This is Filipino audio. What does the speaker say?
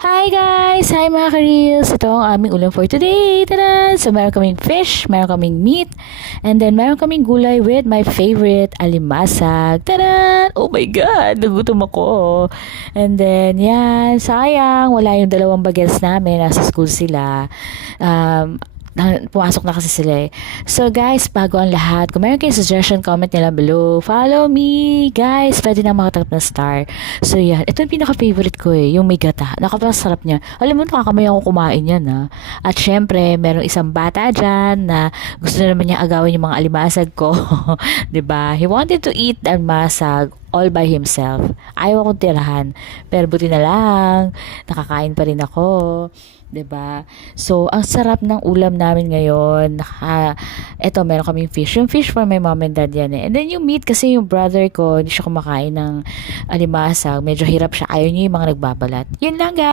Hi guys! Hi mga ka-reels! Ito ang aming ulam for today. Tada! So meron kaming fish, meron kaming meat, and then meron kaming gulay with my favorite, alimasag. Tada! Oh my God! Nagutom ako. And then, yan. Sayang, wala yung dalawang bagets namin. Nasa school sila. Pumasok na kasi sila eh. So guys, bago ang lahat, kung meron kayong suggestion, comment nyo lang below. Follow me! Guys, pwede na makatanggap ng star. So yan, ito yung pinaka-favorite ko eh, yung may gata. Nakapasarap niya. Alam mo, nakakamay ako kumain yan ha. At syempre, merong isang bata dyan na gusto na naman niya agawin yung mga alimasag ko. 'Di ba? He wanted to eat alimasag all by himself. Ayaw akong tirahan. Pero buti na lang, nakakain pa rin ako. 'Di ba? So, ang sarap ng ulam namin ngayon. Eto, meron kaming fish. Yung fish for my mom and dad yan eh. And then yung meat, kasi yung brother ko, hindi siya kumakain ng alimasag. Medyo hirap siya. Ayaw niya yung mga nagbabalat. Yun lang guys.